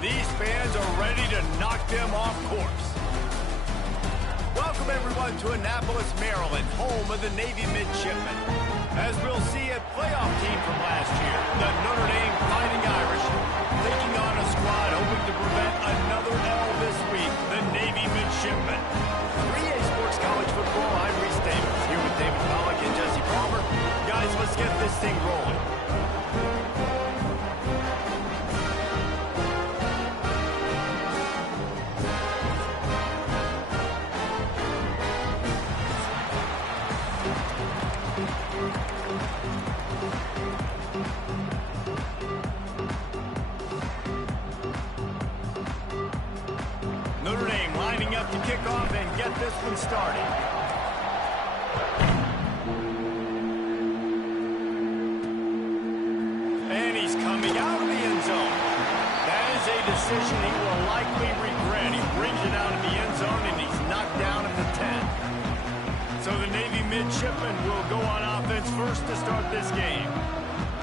These fans are ready to knock them off course. Welcome, everyone, to Annapolis, Maryland, home of the Navy Midshipmen. As we'll see, a playoff team from last year, the Notre Dame Fighting Irish, taking on a squad hoping to prevent another L this week, the Navy Midshipmen. 3A Sports College Football, I'm Reese Davis, here with David Pollack and Jesse Palmer. Guys, let's get this thing rolling. Notre Dame lining up to kick off and get this one started. And he's coming out of the end zone. That is a decision he will likely regret. He brings it out of the end zone and he's knocked down at the 10. So the Navy Midshipmen will go on offense first to start this game.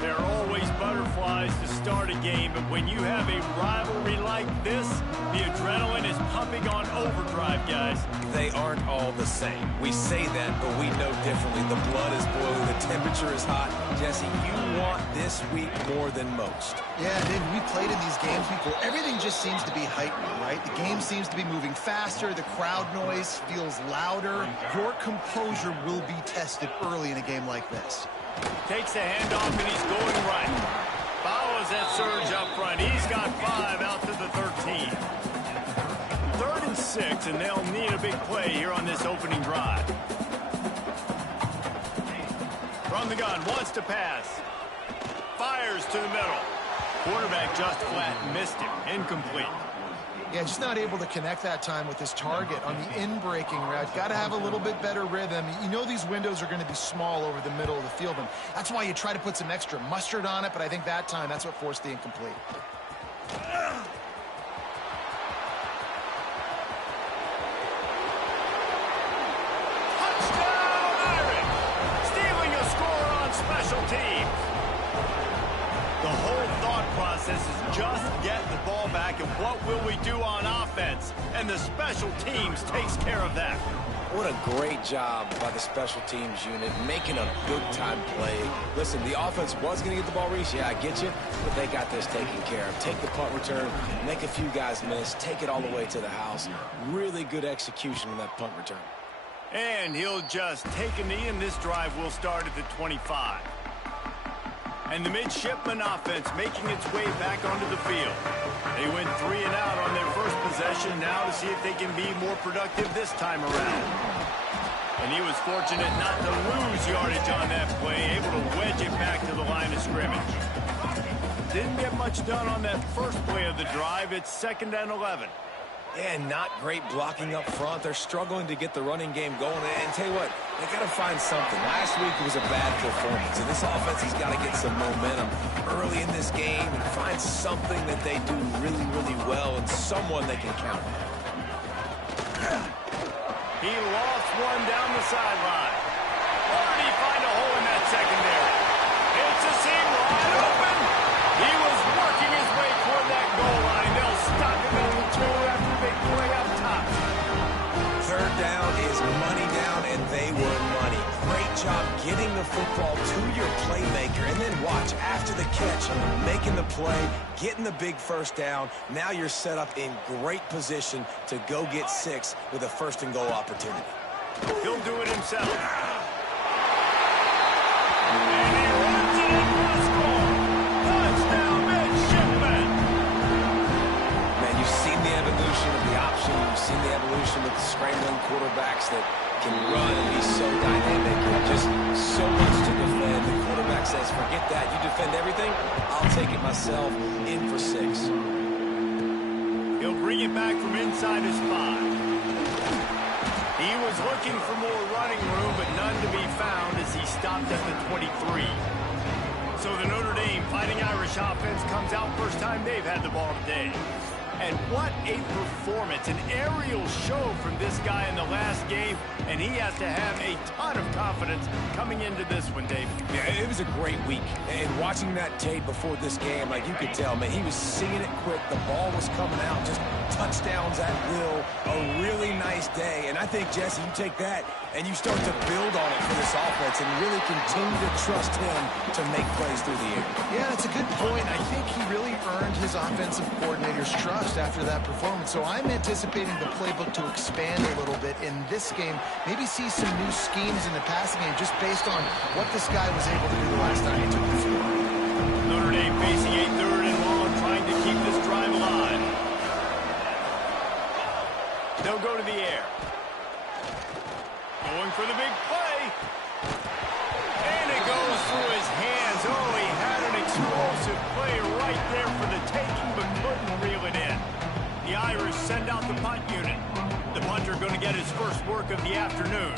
There are always butterflies to start a game, but when you have a rivalry like this, the adrenaline is pumping on overdrive, guys. They aren't all the same. We say that, but we know differently. The blood is boiling, the temperature is hot. Jesse, you want this week more than most. Yeah, David, we played in these games before. Everything just seems to be heightened, right? The game seems to be moving faster. The crowd noise feels louder. Your composure will be tested early in a game like this. Takes the handoff and he's going right. Follows that surge up front. He's got 5 out to the 13. 3rd and 6, and they'll need a big play here on this opening drive. From the gun, wants to pass. Fires to the middle. Quarterback just flat missed him. Incomplete. Yeah, just not able to connect that time with his target on the in-breaking route. Got to have a little bit better rhythm. You know these windows are going to be small over the middle of the field, and that's why you try to put some extra mustard on it, but I think that time that's what forced the incomplete. Touchdown, Irish! Stealing a score on special teams. The whole thought process is just get the ball back, and what will we do on offense? And the special teams takes care of that. What a great job by the special teams unit, making a big-time play. Listen, the offense was going to get the ball, Reese. Yeah, I get you, but they got this taken care of. Take the punt return, make a few guys miss, take it all the way to the house. Really good execution on that punt return. And he'll just take a knee, and this drive will start at the 25. And the Midshipman offense making its way back onto the field. They went 3 and out on their first possession, now to see if they can be more productive this time around. And he was fortunate not to lose yardage on that play, able to wedge it back to the line of scrimmage. Didn't get much done on that first play of the drive. It's 2nd and 11. And not great blocking up front. They're struggling to get the running game going. And tell you what, they got to find something. Last week it was a bad performance, and this offense has got to get some momentum early in this game and find something that they do really, really well and someone they can count on. He lost one down the sideline. Or did he find a hole in that secondary? It's a seam wide open. He was working his way toward that goal line. They'll stop him at the 2 after a big play up top. 3rd down is money down, and they were money. Great job getting the football to your playmaker, and then watch after the catch, making the play, getting the big 1st down. Now you're set up in great position to go get 6 with a 1st and goal opportunity. He'll do it himself. And he runs it in for a score. Touchdown, Midshipmen. Man, you've seen the evolution of the option. You've seen the evolution with the scrambling quarterbacks that can run and be so dynamic. And just so much to defend. The quarterback says, forget that. You defend everything, I'll take it myself. In for 6. He'll bring it back from inside his 5. He was looking for more running room, but none to be found as he stopped at the 23. So the Notre Dame Fighting Irish offense comes out first time they've had the ball today. And what a performance, an aerial show from this guy in the last game. and he has to have a ton of confidence coming into this one, Dave. Yeah, it was a great week. And watching that tape before this game, like you could tell, man, he was singing it quick. The ball was coming out, just touchdowns at will. A really nice day. And I think, Jesse, you take that and you start to build on it for this offense and really continue to trust him to make plays through the air. Yeah, that's a good point. I think he really earned his offensive coordinator's trust after that performance. So I'm anticipating the playbook to expand a little bit in this game. Maybe see some new schemes in the passing game just based on what this guy was able to do the last time he took the field. Notre Dame facing a 3rd and long, trying to keep this drive alive. They'll go to the air. Going for the big play. And it goes through his hands. Oh, he had an explosive play right there for the taking, but couldn't reel it in. The Irish send out the punt unit. The punter going to get his first work of the afternoon.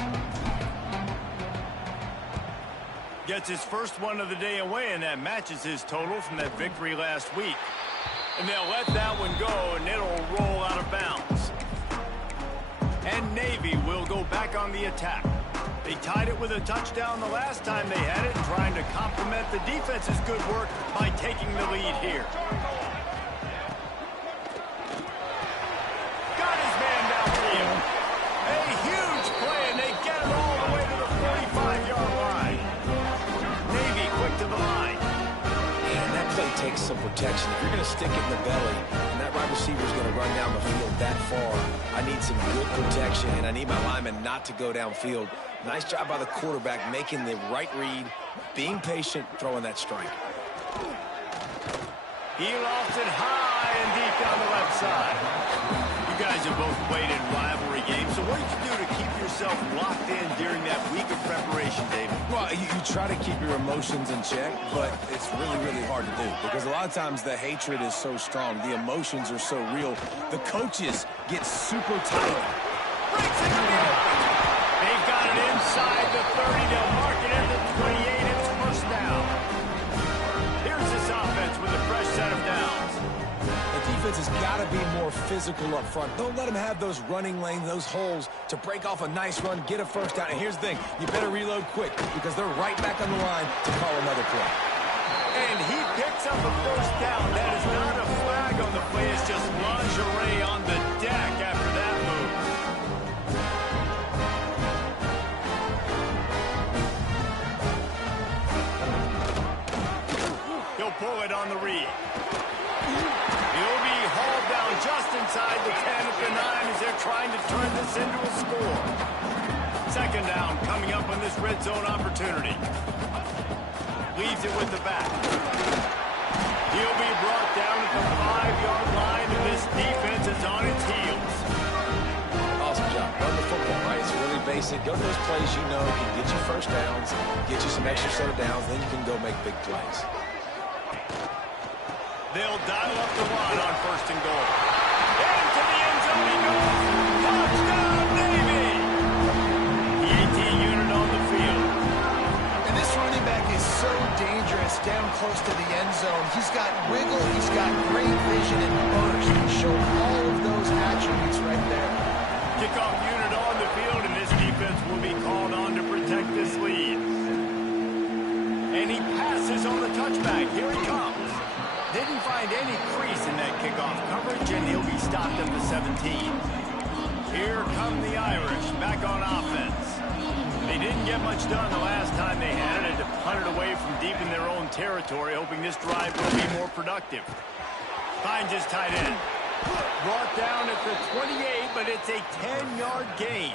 Gets his first one of the day away, and that matches his total from that victory last week. And they'll let that one go, and it'll roll out of bounds. And Navy will go back on the attack. They tied it with a touchdown the last time they had it, trying to complement the defense's good work by taking the lead here. Got his man downfield. A huge play, and they get it all the way to the 45-yard line. Navy quick to the line. And that play takes some protection. If you're going to stick it in the belly, and that wide receiver is going to run down the field that far, I need some good protection, and I need my lineman not to go downfield. Nice job by the quarterback making the right read, being patient, throwing that strike. He lofts it high and deep down the left side. You guys have both played in rivalry games, so what did you do to keep yourself locked in during that week of preparation, David? Well, you try to keep your emotions in check, but it's really, really hard to do because a lot of times the hatred is so strong. The emotions are so real. The coaches get super tight. Breaks into the open. They've got it inside the 30. They'll mark it at the 28. It's first down. Here's this offense with a fresh set of downs. The defense has got to be more physical up front. Don't let them have those running lanes, those holes to break off a nice run, get a first down. And here's the thing, you better reload quick because they're right back on the line to call another play. And he picks up a first down. That is not a flag on the play. It's just lingerie on the deck after that move. He'll pull it on the read. He'll be hauled down just inside the 10 at the 9 as they're trying to turn this into a score. Second down coming up on this red zone opportunity. Leaves it with the back. He'll be brought down at the 5-yard line, and this defense is on its heels. Awesome job. Run the football, right? It's really basic. Go to those plays you know can get you first downs, get you some extra set of downs, then you can go make big plays. They'll dial up the run on first and goal. Into the end zone he goes. Touchdown, Navy! The 18 unit on the field. And this running back is so dangerous down close to the end zone. He's got wiggle, he's got great vision and burst. He showed all of those attributes right there. Kickoff unit on the field, and this defense will be called on to protect this lead. And he passes on the touchback. Here he comes. Didn't find any crease in that kickoff coverage, and he'll be stopped at the 17. Here come the Irish back on offense. They didn't get much done the last time they had it, and to punt it away from deep in their own territory, hoping this drive will be more productive. Finds his tight end. Brought down at the 28, but it's a 10-yard gain.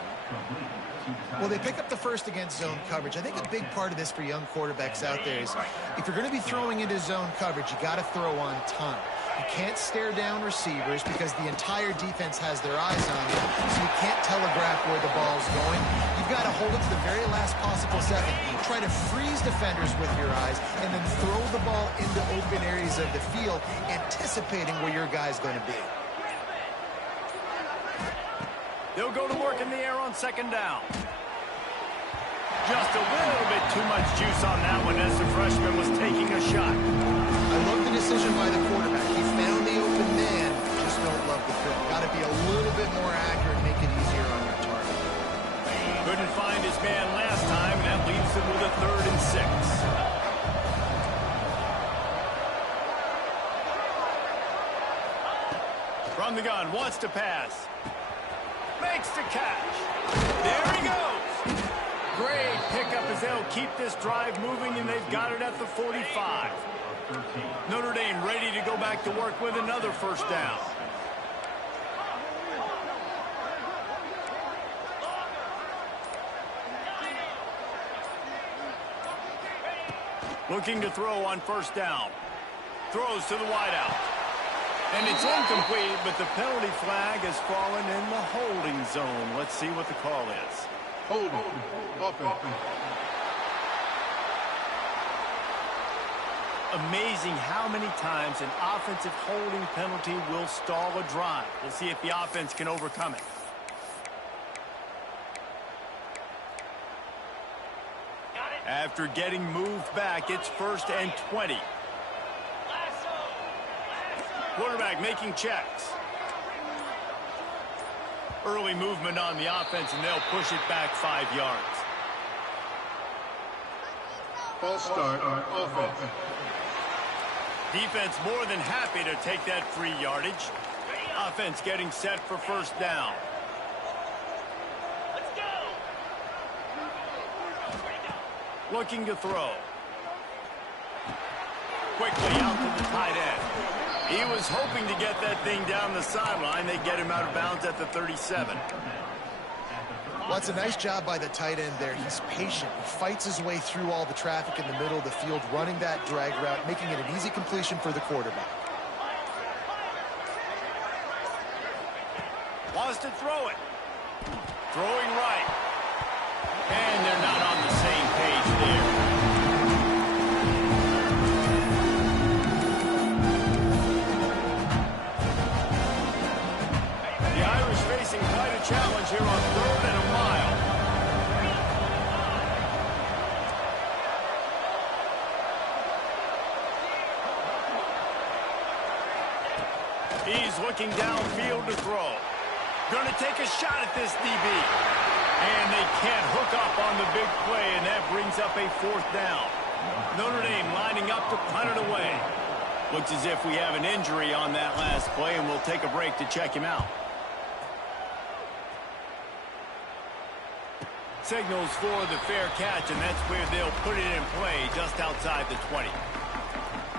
Well, they pick up the first against zone coverage. I think a big part of this for young quarterbacks out there is if you're going to be throwing into zone coverage, you got to throw on time. You can't stare down receivers because the entire defense has their eyes on you, so you can't telegraph where the ball's going. You've got to hold it to the very last possible second. Try to freeze defenders with your eyes and then throw the ball into open areas of the field, anticipating where your guy's going to be. They'll go to work in the air on second down. Just a little bit too much juice on that one as the freshman was taking a shot. I love the decision by the quarterback. He found the open man, just don't love the fit. Got to be a little bit more accurate, make it easier on your target. Couldn't find his man last time. That leaves him with a 3rd and 6. From the gun, wants to pass. Makes the catch. There he goes. Great pickup as they'll keep this drive moving, and they've got it at the 45. Notre Dame ready to go back to work with another 1st down. Looking to throw on 1st down. Throws to the wideout. And it's incomplete, but the penalty flag has fallen in the holding zone. Let's see what the call is. Holding. Offense. Amazing how many times an offensive holding penalty will stall a drive. We'll see if the offense can overcome it. After getting moved back, it's 1st and 20. Quarterback making checks. Early movement on the offense, and they'll push it back 5 yards. False start on offense. Defense more than happy to take that free yardage. Offense getting set for 1st down. Let's go. Looking to throw. Quickly out to the tight end. He was hoping to get that thing down the sideline. They get him out of bounds at the 37. Well, it's a nice job by the tight end there. He's patient. He fights his way through all the traffic in the middle of the field, running that drag route, making it an easy completion for the quarterback. Wants to throw it. Throwing right. And they're not on the same page there. Quite a challenge here on 3rd and a mile. He's looking downfield to throw. Going to take a shot at this DB. And they can't hook up on the big play, and that brings up a 4th down. Notre Dame lining up to punt it away. Looks as if we have an injury on that last play, and we'll take a break to check him out. Signals for the fair catch, and that's where they'll put it in play just outside the 20.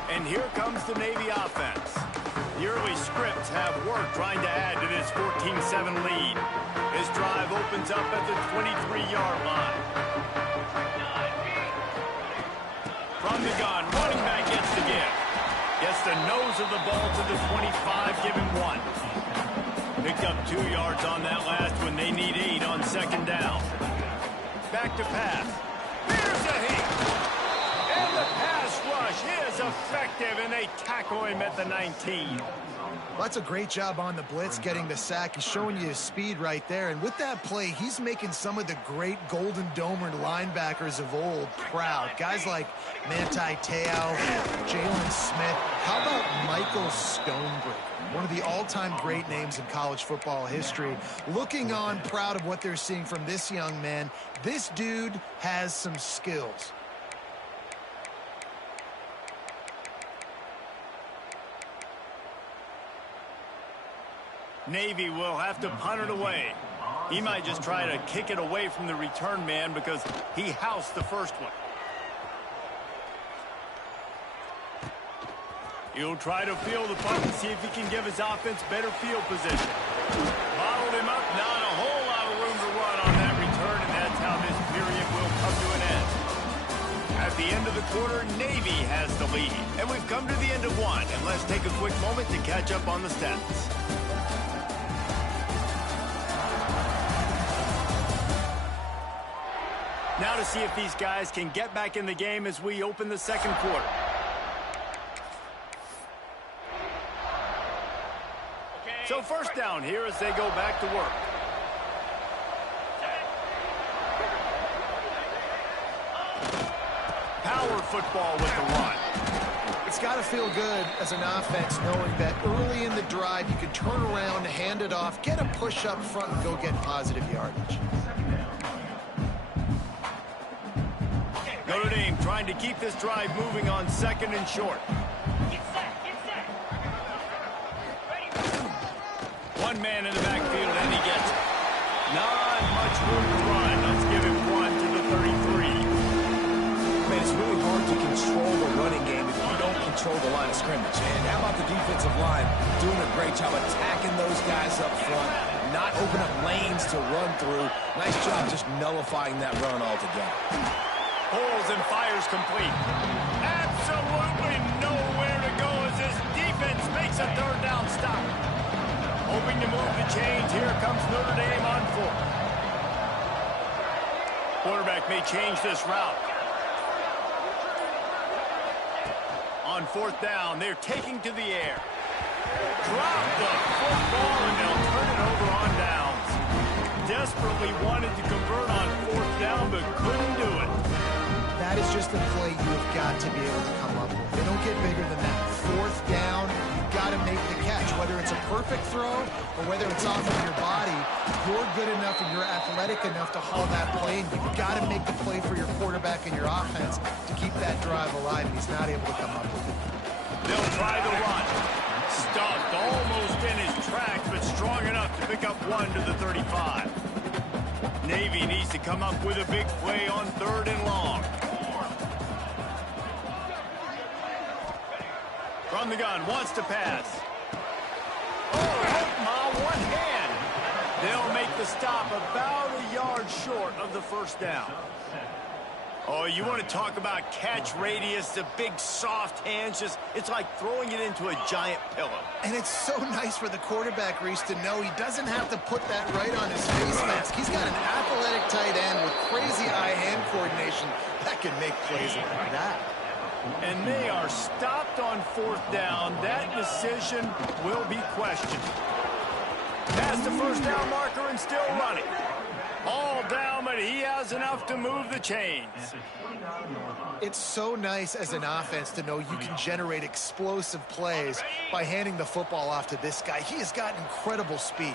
And here comes the Navy offense. The early scripts have worked trying to add to this 14-7 lead. This drive opens up at the 23-yard line. From the gun, running back gets the give. Gets the nose of the ball to the 25, giving 1. Picked up 2 yards on that last one. They need 8 on 2nd down. Back to pass. Here's a hit. And the pass rush is effective, and they tackle him at the 19. Well, that's a great job on the blitz, getting the sack. He's showing you his speed right there. And with that play, he's making some of the great Golden Domer linebackers of old proud. Guys like Manti Te'o, Jalen Smith. How about Michael Stonebreaker? One of the all-time great names in college football history. Looking on, proud of what they're seeing from this young man. This dude has some skills. Navy will have to punt it away. He might just try to kick it away from the return man because he housed the first one. He'll try to field the punt and see if he can give his offense better field position. Bottled him up, not a whole lot of room to run on that return, and that's how this period will come to an end. At the end of the quarter, Navy has the lead, and we've come to the end of one, and let's take a quick moment to catch up on the stats. Now to see if these guys can get back in the game as we open the second quarter. So first down here as they go back to work. Power football with the run. It's got to feel good as an offense knowing that early in the drive you can turn around, hand it off, get a push up front, and go get positive yardage. Notre Dame trying to keep this drive moving on 2nd and short. One man in the backfield, and he gets it. Not much room to run. Let's give him 1 to the 33. Man, it's really hard to control the running game if you don't control the line of scrimmage. And how about the defensive line doing a great job attacking those guys up front, not open up lanes to run through. Nice job just nullifying that run altogether. Pulls and fires complete. Absolutely nowhere to go as this defense makes a 3rd down stop. Hoping to move the chains. Here comes Notre Dame on 4th. Quarterback may change this route. On 4th down, they're taking to the air. Drop the football, and they'll turn it over on downs. Desperately wanted to convert on 4th down, but couldn't do it. That is just a play you have got to be able to come up with. They don't get bigger than that. 4th down, you've got to make the catch. Whether it's a perfect throw or whether it's off of your body, you're good enough and you're athletic enough to haul that play, and you've got to make the play for your quarterback and your offense to keep that drive alive, and he's not able to come up with it. They'll try the run. Stuffed almost in his tracks, but strong enough to pick up 1 to the 35. Navy needs to come up with a big play on 3rd and long. From the gun, wants to pass. Oh, my one hand. They'll make the stop about a yard short of the 1st down. Oh, you want to talk about catch radius, the big soft hands, it's like throwing it into a giant pillow. And it's so nice for the quarterback, Reese, to know he doesn't have to put that right on his face mask. He's got an athletic tight end with crazy eye-hand coordination that can make plays like that. And they are stopped on 4th down. That decision will be questioned. Past the 1st down marker and still running. All down, but he has enough to move the chains. It's so nice as an offense to know you can generate explosive plays by handing the football off to this guy. He has got incredible speed.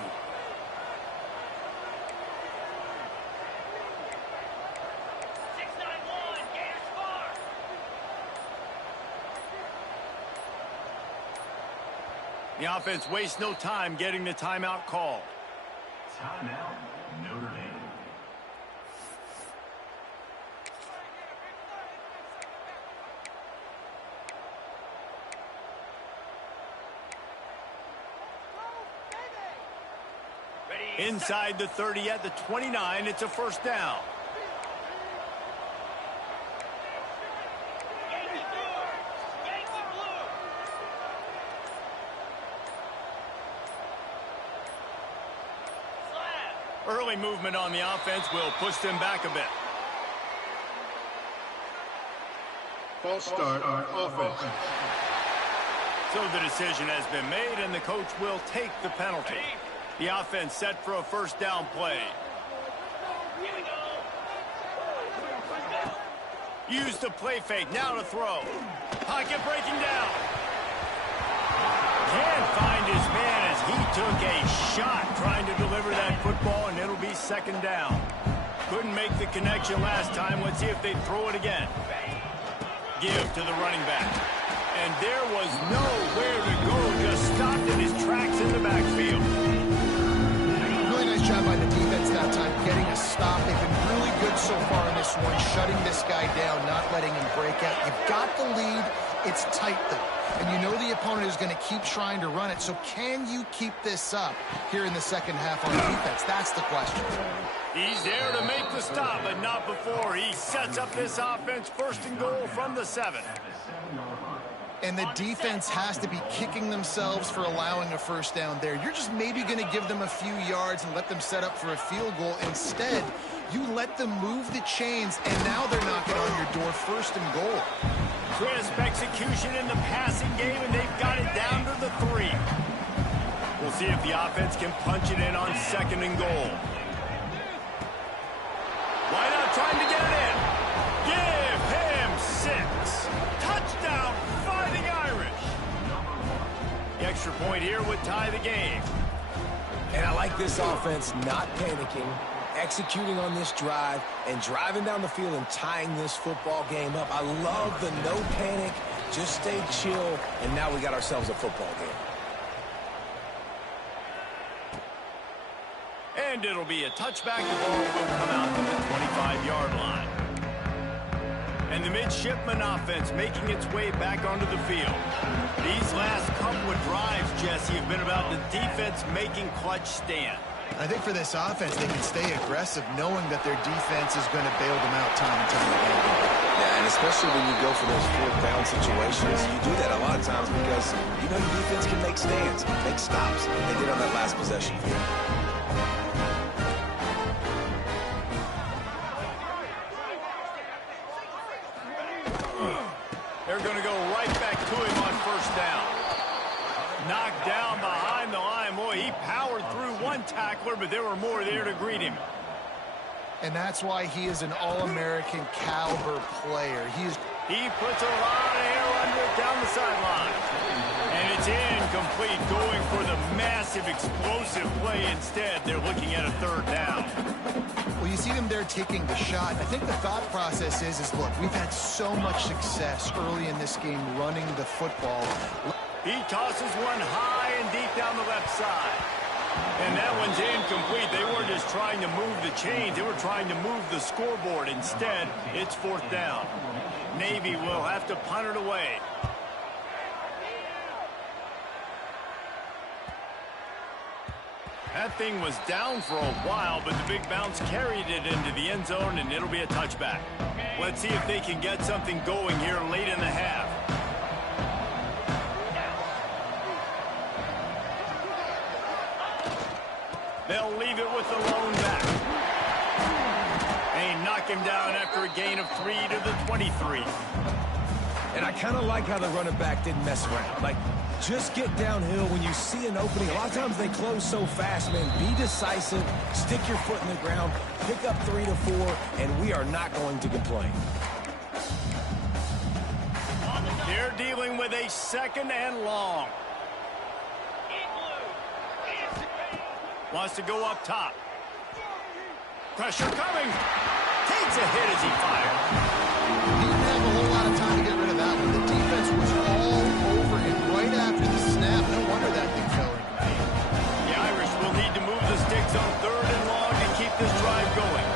The offense wastes no time getting the timeout called. Timeout, Notre Dame. Inside the 30 at the 29, it's a 1st down. Early movement on the offense will push them back a bit. False start on offense. So the decision has been made, and the coach will take the penalty. The offense set for a 1st down play. Use the play fake, now to throw. Pocket breaking down. Can't find his man as he took a shot trying to deliver that football, and it'll be 2nd down. Couldn't make the connection last time. Let's see if they throw it again. Give to the running back. And there was nowhere to go, just stopped in his tracks in the backfield. Really nice job by the defense that time, getting a stop. They've been really good so far in this one, shutting this guy down, not letting him break out. You've got the lead. It's tight, though. And you know the opponent is going to keep trying to run it. So can you keep this up here in the 2nd half on defense? That's the question. He's there to make the stop, but not before. He sets up this offense 1st and goal from the 7. And the defense has to be kicking themselves for allowing a 1st down there. You're just maybe going to give them a few yards and let them set up for a field goal. Instead, you let them move the chains, and now they're knocking on your door 1st and goal. Crisp execution in the passing game, and they've got it down to the 3. We'll see if the offense can punch it in on 2nd and goal. Why not trying to get it in? Give him 6. Touchdown, Fighting Irish. The extra point here would tie the game. And I like this offense not panicking executing on this drive and driving down the field and tying this football game up. I love the no panic, just stay chill, and now we got ourselves a football game. And it'll be a touchback. The ball will come out to the 25-yard line. And the midshipman offense making its way back onto the field. These last couple of drives, Jesse, have been about the defense making clutch stand. I think for this offense, they can stay aggressive knowing that their defense is going to bail them out time and time again. Yeah, and especially when you go for those fourth down situations, you do that a lot of times because you know your defense can make stands, make stops. They did on that last possession here. They're going to go right back to him on first down. Knocked down behind the line. Boy, he powered through one tackler, but there were more there to greet him. And that's why he is an All-American caliber player. He puts a lot of air under it down the sideline. And it's incomplete, going for the massive explosive play instead. They're looking at a third down. Well, you see them there taking the shot. I think the thought process is look, we've had so much success early in this game running the football. He tosses one high and deep down the left side. And that one's incomplete. They weren't just trying to move the chains. They were trying to move the scoreboard. Instead, it's fourth down. Navy will have to punt it away. That thing was down for a while, but the big bounce carried it into the end zone, and it'll be a touchback. Let's see if they can get something going here late in the half. They'll leave it with the lone back. They knock him down after a gain of 3 to the 23. And I kind of like how the running back didn't mess around. Like, just get downhill when you see an opening. A lot of times they close so fast, man. Be decisive, stick your foot in the ground, pick up 3 to 4, and we are not going to complain. They're dealing with a second and long. Wants to go up top. Pressure coming. Takes a hit as he fired. He didn't have a whole lot of time to get rid of that one. The defense was all over him right after the snap. No wonder that thing fell incomplete. The Irish will need to move the sticks on third and long and keep this drive going.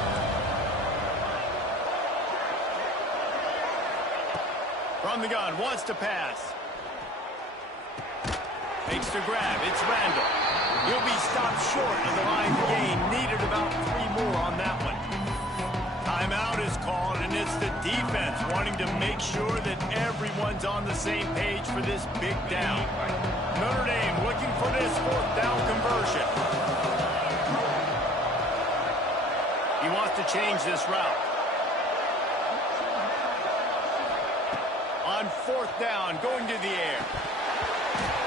From the gun, wants to pass. Makes the grab. It's Randall. He'll be stopped short of the line gain. Needed about 3 more on that one. Timeout is called, and it's the defense wanting to make sure that everyone's on the same page for this big down. Notre Dame looking for this fourth down conversion. He wants to change this route. On fourth down, going to the air.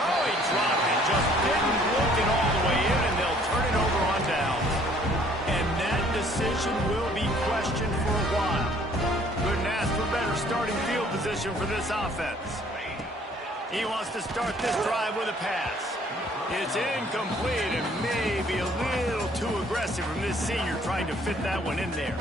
Oh, he dropped it. Just didn't look it all the way in, and they'll turn it over on downs. And that decision will be questioned for a while. Couldn't ask for better starting field position for this offense. He wants to start this drive with a pass. It's incomplete and maybe a little too aggressive from this senior trying to fit that one in there.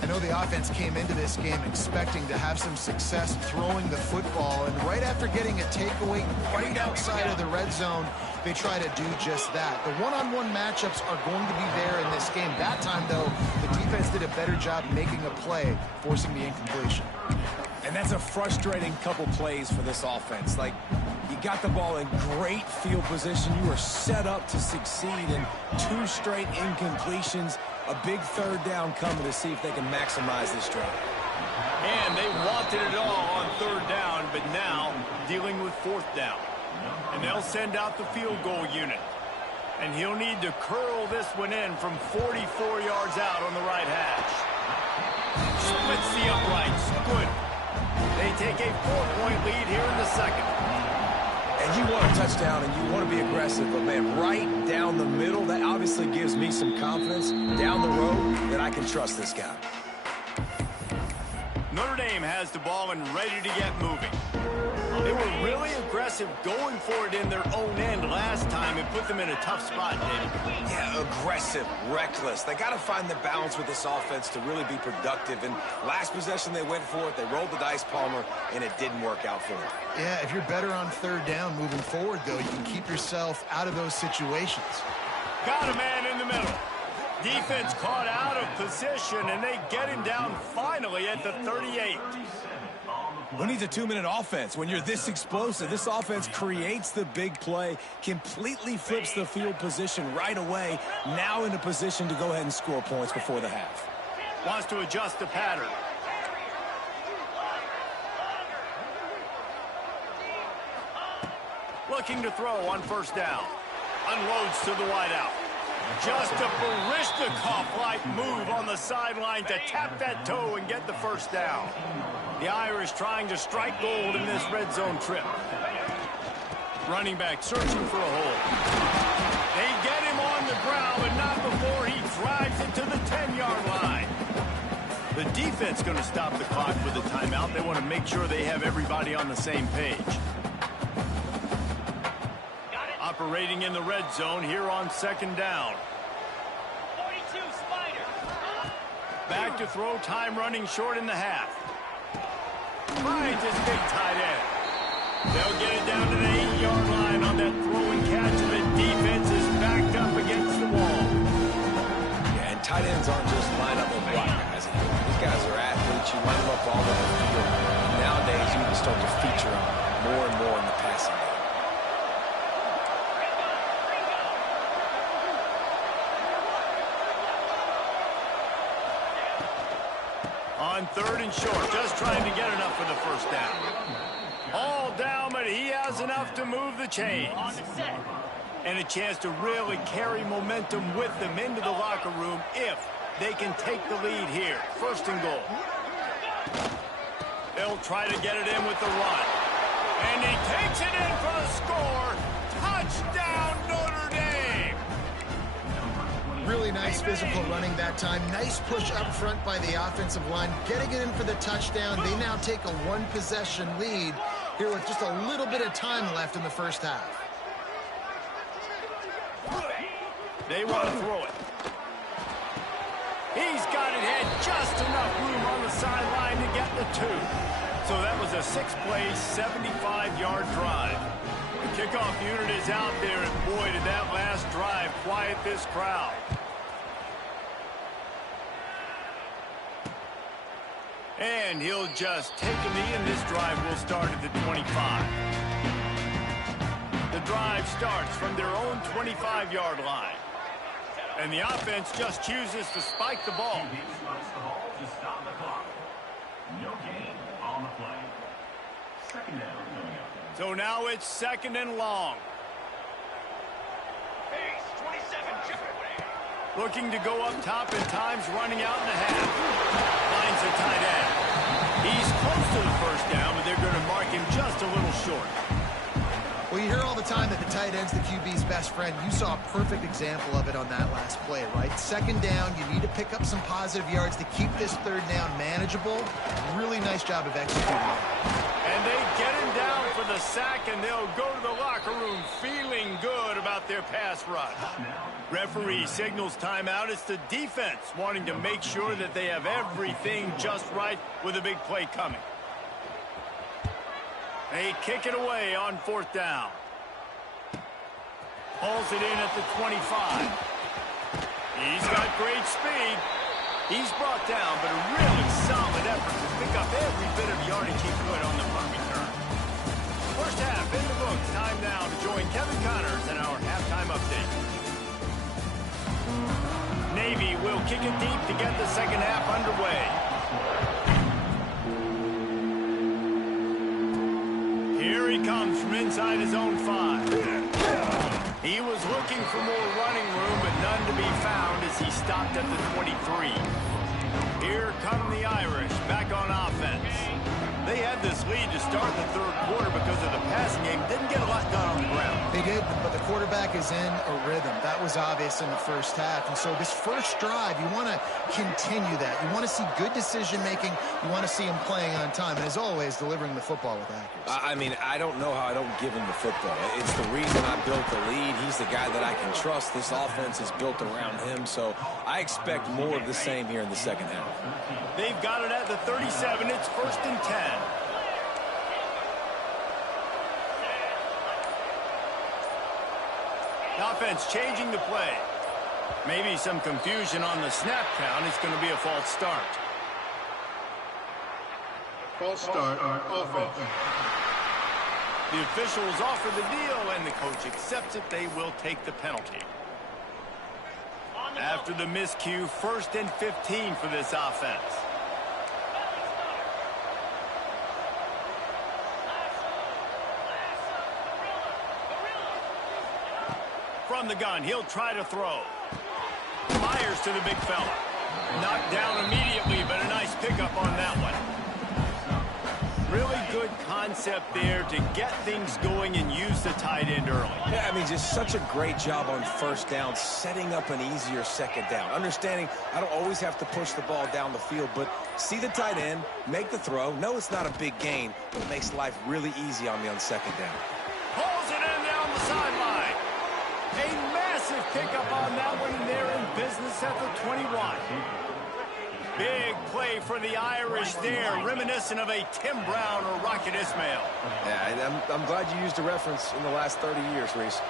I know the offense came into this game expecting to have some success throwing the football, and right after getting a takeaway right outside of the red zone, they try to do just that. The one-on-one matchups are going to be there in this game. That time, though, the defense did a better job making a play, forcing the incompletion. And that's a frustrating couple plays for this offense. Like, you got the ball in great field position. You were set up to succeed, and 2 straight incompletions. A big third down coming to see if they can maximize this drive. And they wanted it all on third down, but now dealing with fourth down. And they'll send out the field goal unit. And he'll need to curl this one in from 44 yards out on the right hash. Splits the uprights. Good. They take a 4-point lead here in the second. And you want a touchdown and you want to be aggressive, but man, right down the middle, that obviously gives me some confidence down the road that I can trust this guy. Notre Dame has the ball and ready to get moving. They were really aggressive going for it in their own end last time and put them in a tough spot, David. Yeah, aggressive, reckless. They got to find the balance with this offense to really be productive. And last possession they went for it. They rolled the dice, Palmer, and it didn't work out for them. Yeah, if you're better on third down moving forward, though, you can keep yourself out of those situations. Got a man in the middle. Defense caught out of position, and they get him down finally at the 38. Who needs a 2-minute offense when you're this explosive? This offense creates the big play, completely flips the field position right away, now in a position to go ahead and score points before the half. Wants to adjust the pattern. Looking to throw on first down. Unloads to the wideout. Just a Barishnikov-like move on the sideline to tap that toe and get the first down. The Irish trying to strike gold in this red zone trip. Running back searching for a hole. They get him on the ground, but not before he drives it to the 10-yard line. The defense going to stop the clock with a timeout. They want to make sure they have everybody on the same page. Operating in the red zone here on second down. 42 Spider. Back to throw, time running short in the half. Finds his big tight end. They'll get it down to the 8-yard line on that throw and catch, and the defense is backed up against the wall. Yeah, and tight ends aren't just line up and block guys. These guys are athletes. You line them up all over the field. Nowadays, you can start to feature them more and more in the passing game. On third and short, just trying to get enough for the first down. All down, but he has enough to move the chains. And a chance to really carry momentum with them into the locker room if they can take the lead here. First and goal. They'll try to get it in with the run. And he takes it in for the score. Touchdown, Notre Dame! Really nice physical running that time. Nice push up front by the offensive line. Getting it in for the touchdown. They now take a one-possession lead here with just a little bit of time left in the first half. They want to throw it. He's got it had just enough room on the sideline to get the 2. So that was a 6-play, 75-yard drive. The kickoff unit is out there, and boy, did that last drive quiet this crowd. And he'll just take a knee, and this drive will start at the 25. The drive starts from their own 25-yard line. And the offense just chooses to spike the ball. QB spikes the ball to stop the clock. No gain on the play. Second down coming up. So now it's second and long. Pace 27 Looking to go up top, and time's running out in the half. Finds the tight end. He's close to the first down, but they're going to mark him just a little short. Well, you hear all the time that the tight end's the QB's best friend. You saw a perfect example of it on that last play, right? Second down, you need to pick up some positive yards to keep this third down manageable. Really nice job of executing. And they get him down for the sack, and they'll go to the locker room feeling good about their pass rush. Referee signals timeout. It's the defense wanting to make sure that they have everything just right with a big play coming. They kick it away on fourth down. Pulls it in at the 25. He's got great speed. He's brought down, but a really solid effort to pick up every bit of yardage he could on the punt return. First half in the books. Time now to join Kevin Connors in our halftime update. Navy will kick it deep to get the second half underway. Here he comes from inside his own 5. He was looking for more running room, but none to be found as he stopped at the 23. Here come the Irish back on offense. They had this lead to start the third quarter because of the passing game. Didn't get a lot done on the ground. They good, but the quarterback is in a rhythm. That was obvious in the first half. And so this first drive, you want to continue that. You want to see good decision-making. You want to see him playing on time. And as always, delivering the football with accuracy. I mean, I don't know how I don't give him the football. It's the reason I built the lead. He's the guy that I can trust. This offense is built around him. So I expect more of the same here in the second half. They've got it at the 37. It's 1st and 10. The offense changing the play. Maybe some confusion on the snap count. It's going to be a false start. False start on offense. The officials offer the deal, and the coach accepts it. They will take the penalty. After the miscue, 1st and 15 for this offense. From the gun, he'll try to throw. Fires to the big fella. Knocked down immediately, but a nice pickup on that one. Really good concept there to get things going and use the tight end early. Yeah, I mean, just such a great job on first down, setting up an easier second down. Understanding I don't always have to push the ball down the field, but see the tight end, make the throw. No, it's not a big gain, but it makes life really easy on me on second down. Pulls it in down the sideline. A massive pickup on that one, and they're in business at the 21. Big play for the Irish there, reminiscent of a Tim Brown or Rocket Ismail. Yeah, I'm glad you used a reference in the last 30 years, Reese.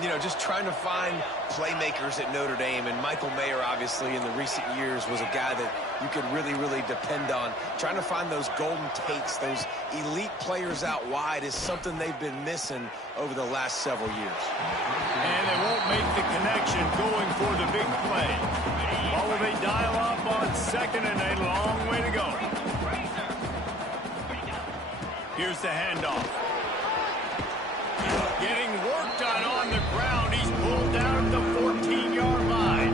You know, just trying to find playmakers at Notre Dame, and Michael Mayer, obviously, in the recent years, was a guy that you could really, really depend on. Trying to find those golden takes, those elite players out wide is something they've been missing over the last several years. And they won't make the connection going for the big play. While they dial up on 2nd and a long way to go. Here's the handoff. Getting work done on the ground. He's pulled down the 14-yard line.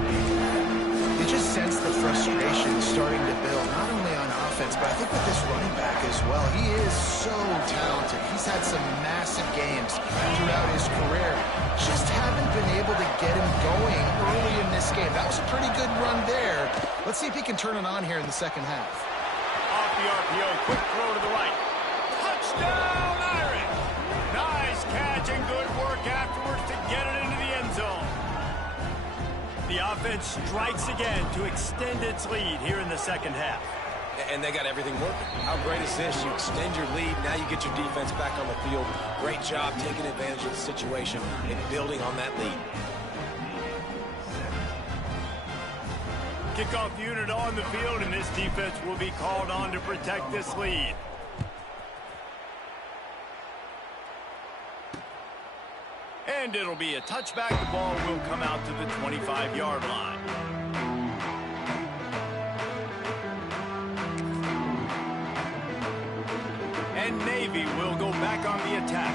You just sense the frustration starting to build, not only on offense, but I think with this running back as well. He is so talented. He's had some massive games throughout his career. Just haven't been able to get him going early in this game. That was a pretty good run there. Let's see if he can turn it on here in the second half. Off the RPO, quick throw to the right. Touchdown, Irish! Nice catch and good work afterwards to get it into the end zone. The offense strikes again to extend its lead here in the second half. And they got everything working. How great is this? You extend your lead, now you get your defense back on the field. Great job taking advantage of the situation and building on that lead. Kickoff unit on the field, and this defense will be called on to protect this lead. And it'll be a touchback. The ball will come out to the 25-yard line. And Navy will go back on the attack.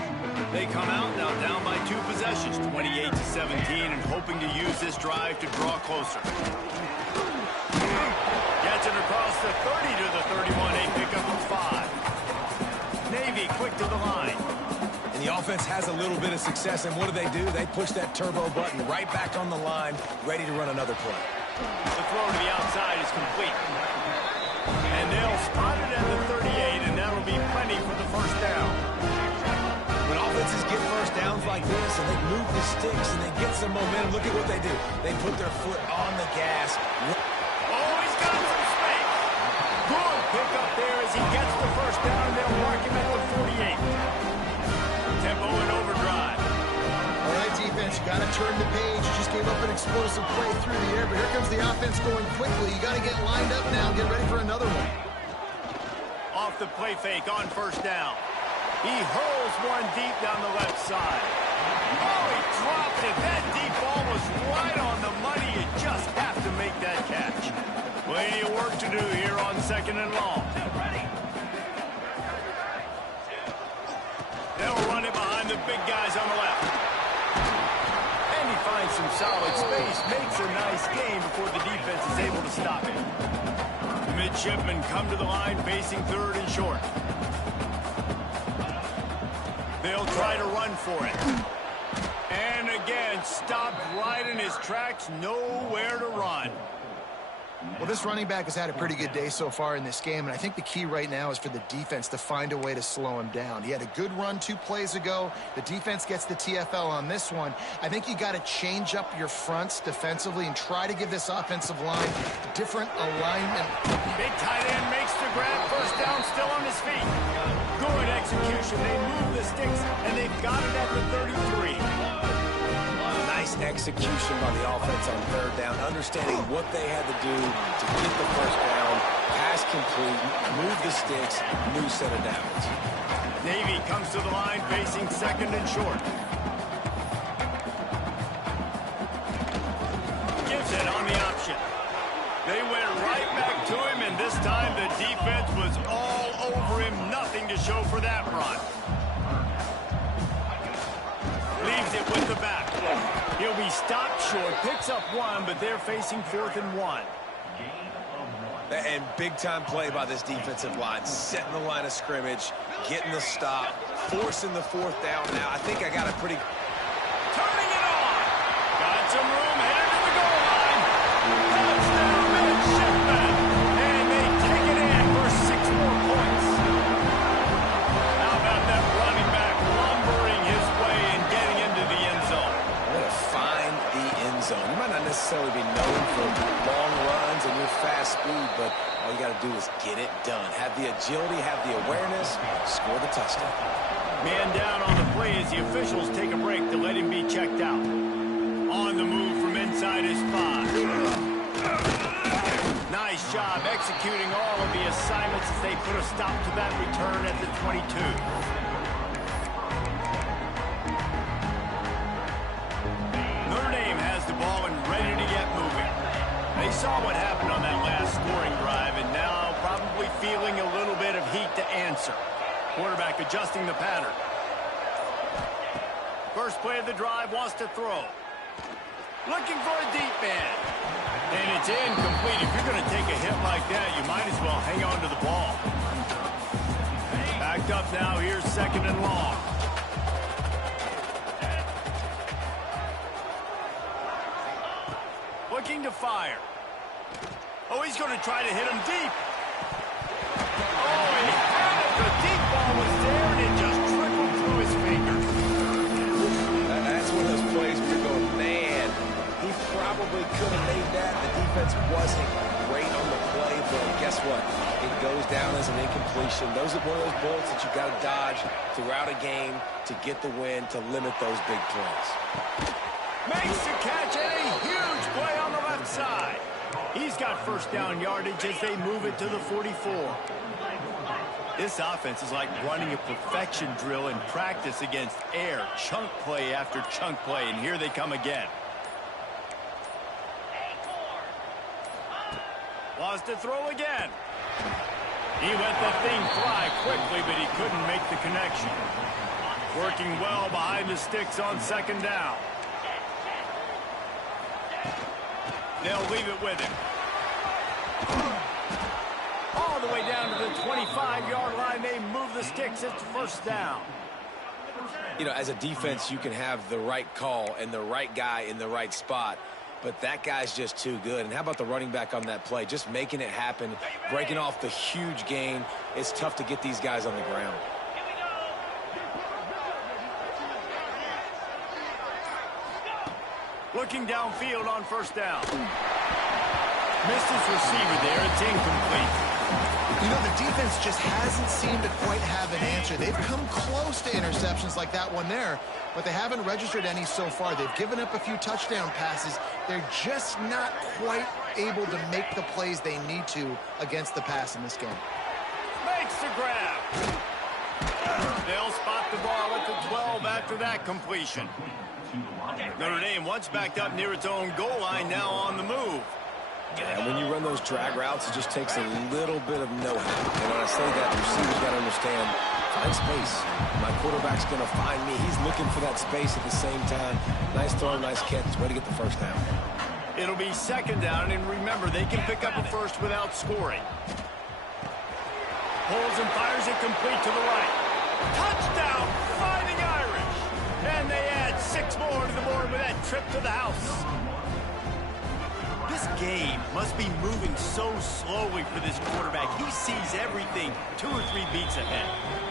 They come out now down by 2 possessions, 28-17, and hoping to use this drive to draw closer. Gets it across the 30 to the 31, a pickup of 5. Navy quick to the line. And the offense has a little bit of success, and what do? They push that turbo button right back on the line, ready to run another play. The throw to the outside is complete. And they'll spot it at the 38, and that'll be plenty for the first down. When offenses get first downs like this, and they move the sticks, and they get some momentum, look at what they do. They put their foot on the gas. Oh, he's got some space. Good pickup there as he gets the first down. They'll mark him at the 48. Tempo and overdrive. All right, defense, you got to turn the page. You just gave up an explosive play through the air, but here comes the offense going quickly. You got to get lined up now and get ready for another one. Off the play fake on first down. He hurls one deep down the left side. Oh, he dropped it. That deep ball was right on the money. You just have to make that catch. Plenty of work to do here on 2nd and long. They'll run it behind the big guys on the left. And he finds some solid space, makes a nice gain before the defense is able to stop him. The midshipmen come to the line facing 3rd and short. They'll try to run for it. And again, stopped right in his tracks, nowhere to run. Well, this running back has had a pretty good day so far in this game, and I think the key right now is for the defense to find a way to slow him down. He had a good run 2 plays ago. The defense gets the TFL on this one. I think you got to change up your fronts defensively and try to give this offensive line different alignment. Big tight end makes the grab, first down, still on his feet. Good execution. They move the sticks, and they've got it at the 33. Nice execution by the offense on 3rd down, understanding what they had to do to get the first down, pass complete, move the sticks, new set of downs. Navy comes to the line facing 2nd and short. Gives it on the option. They went right back to him, and this time the defense was all over him. Nothing to show for that run. Leaves it with the back. He'll be stopped short, picks up 1, but they're facing 4th and 1. And big-time play by this defensive line, setting the line of scrimmage, getting the stop, forcing the 4th down now. I think I got a pretty... Turning it on. Got some room, headed to the goal line. Touchdown, midshipmen. And they take it in for 6 more points. How about that running back lumbering his way and getting into the end zone? Way to find the end zone. You might not necessarily be known for long runs and your fast speed, but all you got to do is get it done. Have the agility, have the awareness, score the touchdown. Man down on the play as the officials take a break to let him be checked out. On the move from inside his 5. Nice job executing all of the assignments as they put a stop to that return at the 22. Notre Dame has the ball and ready to get moving. They saw what happened on that last scoring drive and now probably feeling a little bit of heat to answer. Quarterback adjusting the pattern. First play of the drive, wants to throw. Looking for a deep man. And it's incomplete. If you're going to take a hit like that, you might as well hang on to the ball. Backed up now, here's 2nd and long. Looking to fire. Oh, he's going to try to hit him deep. Oh, and he had it. The deep ball was there, and it just trickled through his fingers. That's one of those plays where you're going, man, he probably could have made that. The defense wasn't great on the play, but guess what? It goes down as an incompletion. Those are one of those bullets that you got to dodge throughout a game to get the win, to limit those big plays. Makes the catch, and a huge play on the left side. He's got first down yardage as they move it to the 44. This offense is like running a perfection drill in practice against air. Chunk play after chunk play, and here they come again. Wants to throw again. He let the thing fly quickly, but he couldn't make the connection. Working well behind the sticks on 2nd down. They'll leave it with him. All the way down to the 25-yard line. They move the sticks. It's 1st down. You know, as a defense, you can have the right call and the right guy in the right spot, but that guy's just too good. And how about the running back on that play? Just making it happen, breaking off the huge gain. It's tough to get these guys on the ground. Looking downfield on 1st down. Missed his receiver there. It's incomplete. You know, the defense just hasn't seemed to quite have an answer. They've come close to interceptions like that one there, but they haven't registered any so far. They've given up a few touchdown passes. They're just not quite able to make the plays they need to against the pass in this game. Makes the grab. They'll spot the ball at the 12 after that completion. Notre Dame once backed up near its own goal line, now on the move. And when you run those drag routes, it just takes a little bit of know-how. And when I say that, the receivers got to understand, find space. My quarterback's going to find me. He's looking for that space at the same time. Nice throw, nice catch. Way to get the first down. It'll be 2nd down, and remember, they can pick up a first without scoring. Pulls and fires it complete to the right. Touchdown, Fighting Irish. And they add 6 more to the board with that trip to the house. This game must be moving so slowly for this quarterback. He sees everything 2 or 3 beats ahead.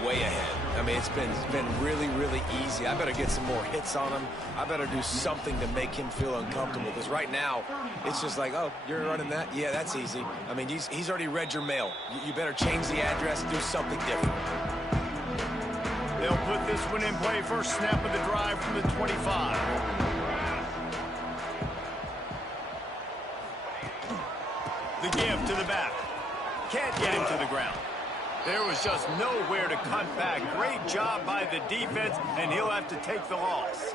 Way ahead. I mean, it's been really, really easy. I better get some more hits on him. I better do something to make him feel uncomfortable, because right now, it's just like, oh, you're running that? Yeah, that's easy. I mean, he's already read your mail. You better change the address and do something different. They'll put this one in play. First snap of the drive from the 25. The give to the back. Can't get him to the ground. There was just nowhere to cut back. Great job by the defense, and he'll have to take the loss.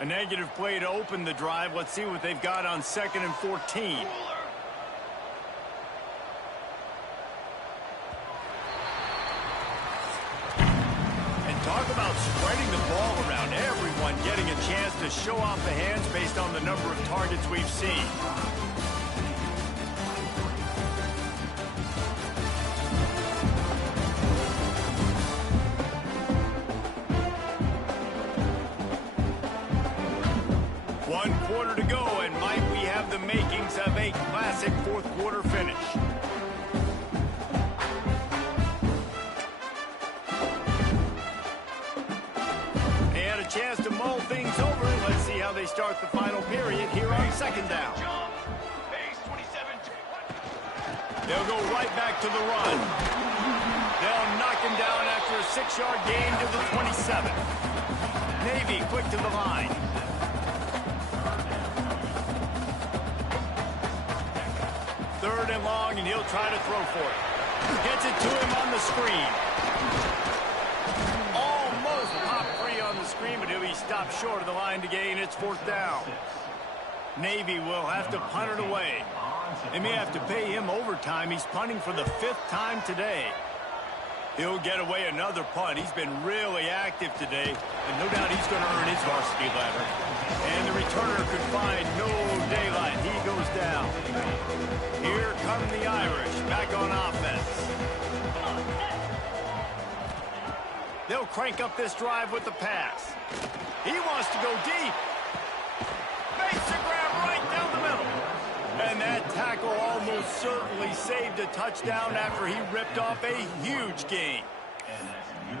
A negative play to open the drive. Let's see what they've got on 2nd and 14. Talk about spreading the ball around. Everyone getting a chance to show off the hands based on the number of targets we've seen. One quarter to go, and might we have the makings of a classic fourth quarter finish. Chance to mull things over. Let's see how they start the final period here on 2nd down. They'll go right back to the run. They'll knock him down after a 6-yard gain to the 27. Navy quick to the line. Third and long, and he'll try to throw for it. Gets it to him on the screen. Screen, but he'll be stopped short of the line to gain. It's 4th down. Navy will have to punt it away. They may have to pay him overtime. He's punting for the 5th time today. He'll get away another punt. He's been really active today, and no doubt he's going to earn his varsity ladder. And the returner could find no daylight. He goes down. Here come the Irish back on offense. They'll crank up this drive with the pass. He wants to go deep. Makes the grab right down the middle. And that tackle almost certainly saved a touchdown after he ripped off a huge gain.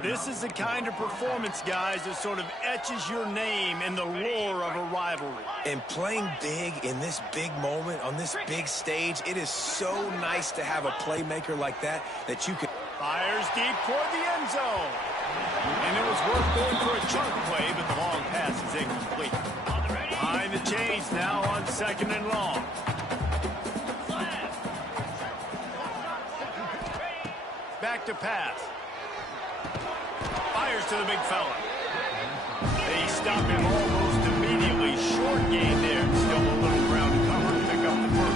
This is the kind of performance, guys, that sort of etches your name in the roar of a rivalry. And playing big in this big moment, on this big stage, it is so nice to have a playmaker like that you can... Fires deep toward the end zone. And it was worth going for a chunk play, but the long pass is incomplete. Behind the chains now on 2nd and long. Back to pass. Fires to the big fella. They stop him almost immediately. Short gain there. Still a little ground to cover to pick up the first.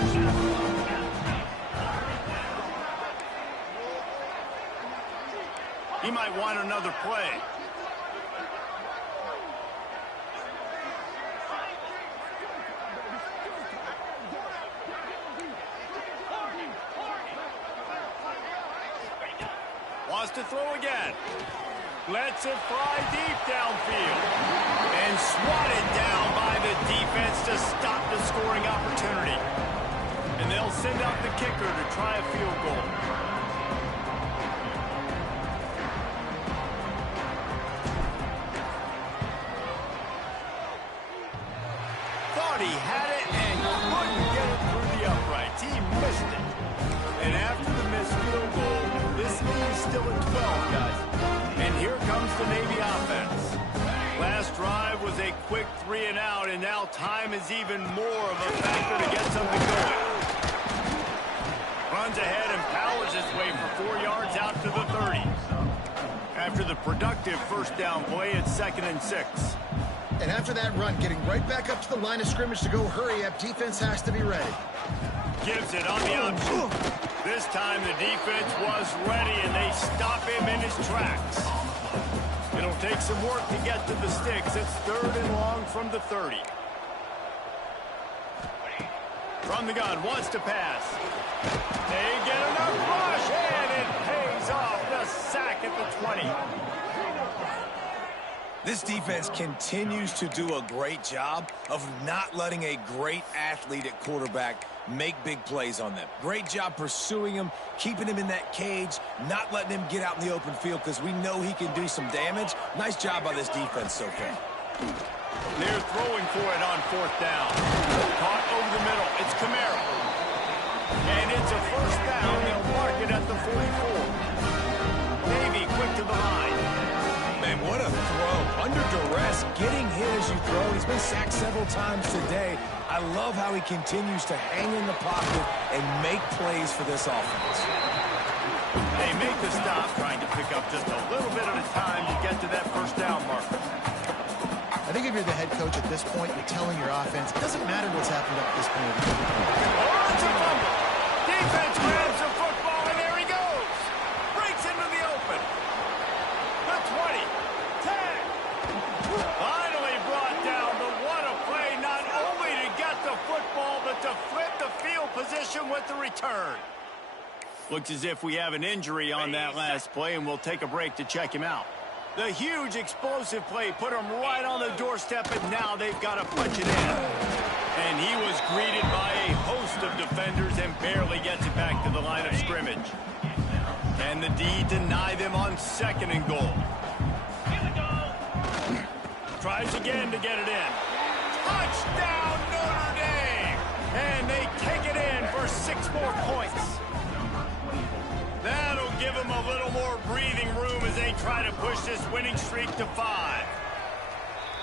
He might want another play. Wants to throw again. Lets it fly deep downfield. And swatted down by the defense to stop the scoring opportunity. And they'll send out the kicker to try a field goal. Thought he had it and couldn't get it through the uprights. He missed it. And after the missed field goal, this is still at 12, guys. And here comes the Navy offense. Last drive was a quick 3 and out, and now time is even more of a factor to get something going. Runs ahead and powers his way for 4 yards out to the 30. After the productive first down play, it's 2nd and 6. And after that run, getting right back up to the line of scrimmage to go hurry up, defense has to be ready. Gives it on the option. This time the defense was ready, and they stop him in his tracks. It'll take some work to get to the sticks. It's 3rd and long from the 30. From the gun, wants to pass. They get enough rush, and it pays off. The sack at the 20. This defense continues to do a great job of not letting a great athlete at quarterback make big plays on them. Great job pursuing him, keeping him in that cage, not letting him get out in the open field because we know he can do some damage. Nice job by this defense so far. They're throwing for it on 4th down. Caught over the middle. It's Camaro. And it's a 1st down. They'll mark it at the 44. Navy quick to the line. Man, what a throw. Under duress, getting hit as you throw. He's been sacked several times today. I love how he continues to hang in the pocket and make plays for this offense. They make the stop, trying to pick up just a little bit at a time to get to that 1st down marker. I think if you're the head coach at this point, you're telling your offense, it doesn't matter what's happened up to this point. Oh, it's a fumble. Defense grabs the football, and there he goes. Breaks into the open. The 20. 10. Finally brought down, but what a play, not only to get the football, but to flip the field position with the return. Looks as if we have an injury on that last play, and we'll take a break to check him out. The huge explosive play put him right on the doorstep, and now they've got to punch it in. And he was greeted by a host of defenders and barely gets it back to the line of scrimmage. Can the D deny them on 2nd and goal? Tries again to get it in. Touchdown, Notre Dame! And they take it in for 6 more points. That'll give them a little more breathing room as they try to push this winning streak to 5.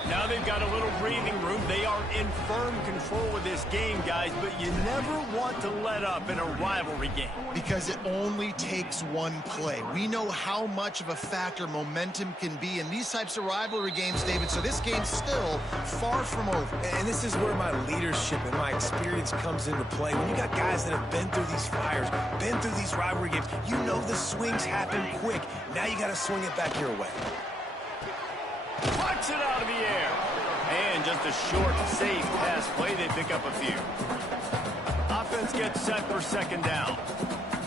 Now they've got a little breathing room. They are in firm control of this game, guys, but you never want to let up in a rivalry game. Because it only takes one play. We know how much of a factor momentum can be in these types of rivalry games, David, so this game's still far from over. And this is where my leadership and my experience comes into play. When you got guys that have been through these fires, been through these rivalry games, you know the swings happen quick. Now you got to swing it back your way. Puts it out of the air. And just a short, safe pass play. They pick up a few. Offense gets set for 2nd down.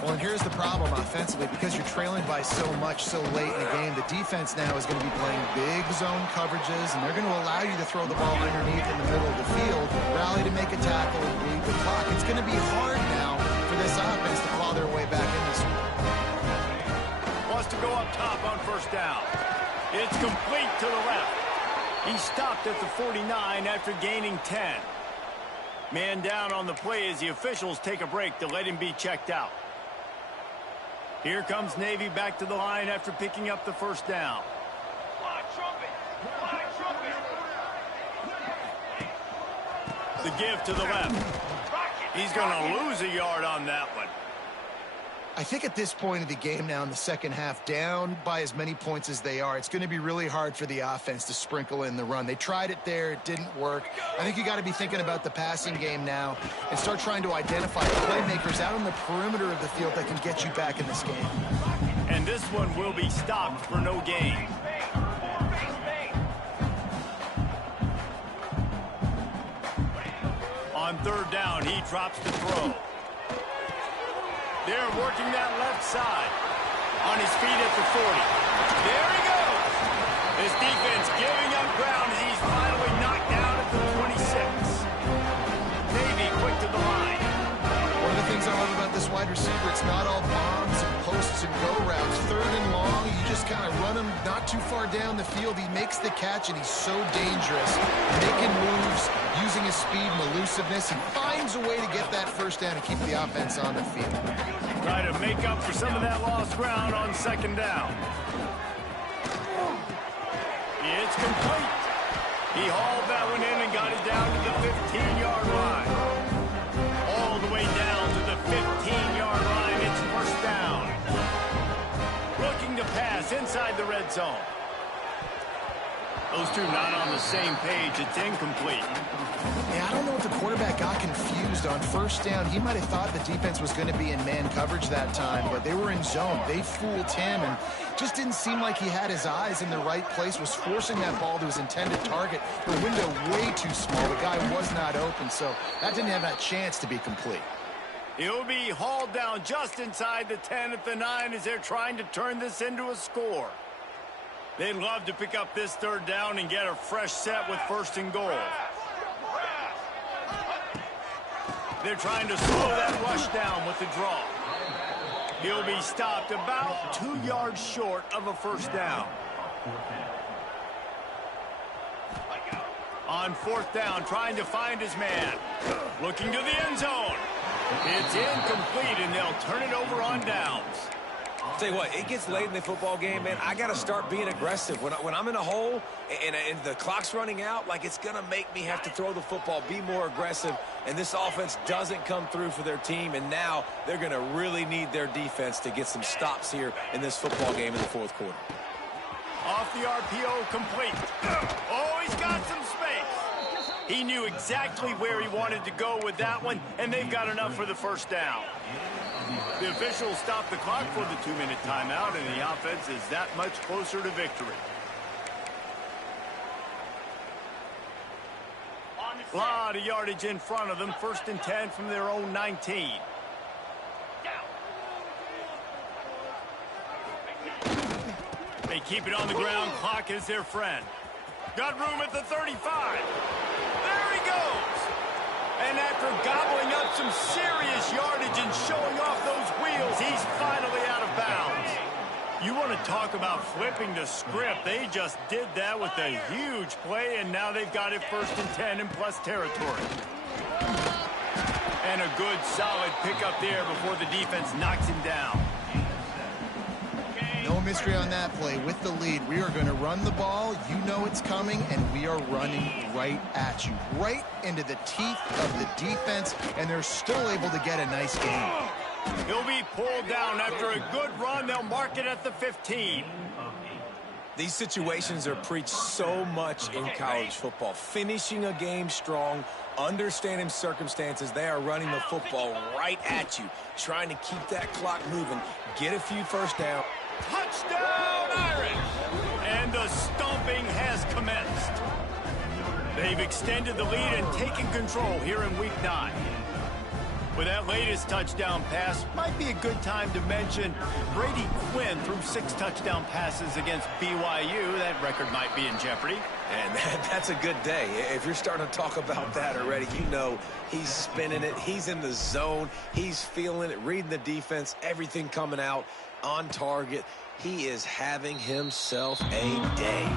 Well, and here's the problem offensively. Because you're trailing by so much so late in the game, the defense now is going to be playing big zone coverages, and they're going to allow you to throw the ball underneath in the middle of the field, rally to make a tackle, and bleed the clock. It's going to be hard now for this offense to claw their way back in this one. Wants to go up top on 1st down. It's complete to the left. He stopped at the 49 after gaining 10. Man down on the play as the officials take a break to let him be checked out. Here comes Navy back to the line after picking up the 1st down. The give to the left. He's going to lose a yard on that one. I think at this point of the game now in the 2nd half, down by as many points as they are, it's going to be really hard for the offense to sprinkle in the run. They tried it there. It didn't work. I think you got to be thinking about the passing game now and start trying to identify playmakers out on the perimeter of the field that can get you back in this game. And this one will be stopped for no gain. On 3rd down, he drops the throw. They're working that left side. On his feet at the 40. There he goes. This defense giving up ground as he's finally knocked down at the 26. Navy quick to the line. One of the things I love about this wide receiver, it's not all bombs and posts and go routes. 3rd and long, you just kind of run him not too far down the field. He makes the catch, and he's so dangerous. Making moves, using his speed and elusiveness. He finds a way to get that 1st down and keep the offense on the field. Try to make up for some of that lost ground on 2nd down. It's complete. He hauled that one in and got it down to the 15-yard line. All the way down to the 15-yard line. It's 1st down. Looking to pass inside the red zone. Those two not on the same page. It's incomplete. Yeah, I don't know if the quarterback got confused on first down. He might have thought the defense was going to be in man coverage that time, but they were in zone. They fooled him and just didn't seem like he had his eyes in the right place, was forcing that ball to his intended target. The window way too small. The guy was not open, so that didn't have that chance to be complete. He'll be hauled down just inside the 10 at the 9 as they're trying to turn this into a score. They'd love to pick up this third down and get a fresh set with first and goal. They're trying to slow that rush down with the draw. He'll be stopped about 2 yards short of a first down. On fourth down, trying to find his man. Looking to the end zone. It's incomplete, and they'll turn it over on downs. I'll tell you what, it gets late in the football game, man. I got to start being aggressive. When I'm in a hole and the clock's running out, like, it's going to make me have to throw the football, be more aggressive, and this offense doesn't come through for their team, and now they're going to really need their defense to get some stops here in this football game in the fourth quarter. Off the RPO, complete. Oh, he's got some space. He knew exactly where he wanted to go with that one, and they've got enough for the first down. The officials stopped the clock for the 2-minute timeout, and the offense is that much closer to victory. A lot of yardage in front of them. First and 10 from their own 19. They keep it on the ground. Clock is their friend. Got room at the 35. There he goes. And after gobbling up some serious yardage and showing off those wheels, he's finally out of bounds. You want to talk about flipping the script. They just did that with a huge play, and now they've got it first and 10 in plus territory. And a good, solid pickup there before the defense knocks him down. No mystery on that play. With the lead, we are going to run the ball. You know it's coming, and we are running right at you, right into the teeth of the defense, and they're still able to get a nice game. He'll be pulled down after a good run. They'll mark it at the 15. These situations are preached so much in college football. Finishing a game strong, understanding circumstances. They are running the football right at you, trying to keep that clock moving, get a few first down. Touchdown, Irish! And the stomping has commenced. They've extended the lead and taken control here in Week 9. With that latest touchdown pass, might be a good time to mention Brady Quinn threw 6 touchdown passes against BYU. That record might be in jeopardy. And that's a good day. If you're starting to talk about that already, you know he's spinning it. He's in the zone. He's feeling it, reading the defense, everything coming out on target. He is having himself a day.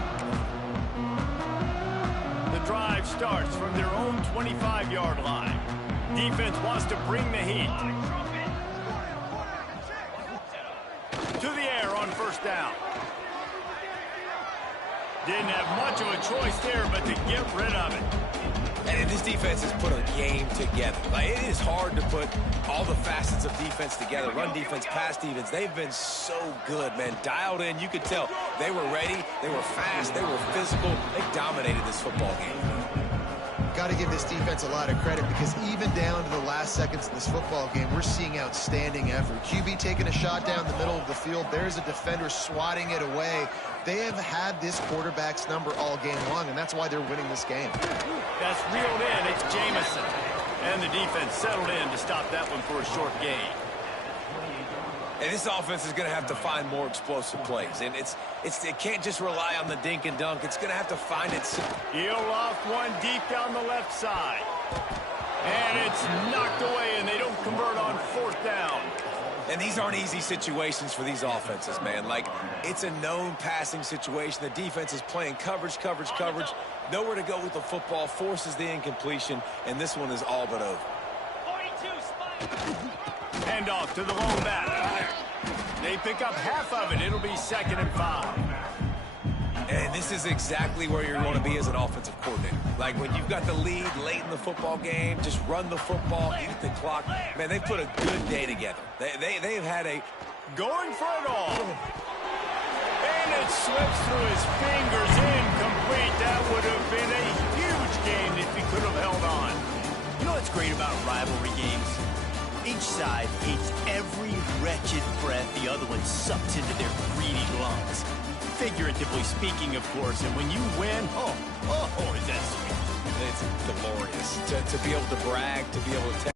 The drive starts from their own 25-yard line. Defense wants to bring the heat. To the air on first down. Didn't have much of a choice there, but to get rid of it. And this defense has put a game together. Like, it is hard to put all the facets of defense together. Run defense, pass defense. They've been so good, man. Dialed in. You could tell they were ready. They were fast. They were physical. They dominated this football game. Got to give this defense a lot of credit because even down to the last seconds of this football game, we're seeing outstanding effort. QB taking a shot down the middle of the field. There's a defender swatting it away. They have had this quarterback's number all game long, and that's why they're winning this game. That's reeled in. It's Jamison. And the defense settled in to stop that one for a short gain. And this offense is going to have to find more explosive plays. And it can't just rely on the dink and dunk. It's going to have to find it. He'll off one deep down the left side. And it's knocked away, and they don't convert on fourth down. And these aren't easy situations for these offenses, man. Like, it's a known passing situation. The defense is playing coverage. Nowhere to go with the football, forces the incompletion, and this one is all but over. 42, Spider. Hand off to the lone back. They pick up half of it. It'll be 2nd and 5. And this is exactly where you're going to be as an offensive coordinator. Like, when you've got the lead late in the football game, just run the football, eat the clock. Man, they've put a good day together. They've had a... Going for it all. And it slips through his fingers, incomplete. side hates every wretched breath the other one sucks into their greedy lungs. Figuratively speaking, of course, and when you win, oh, is that sweet. It's glorious to be able to brag, to be able to tell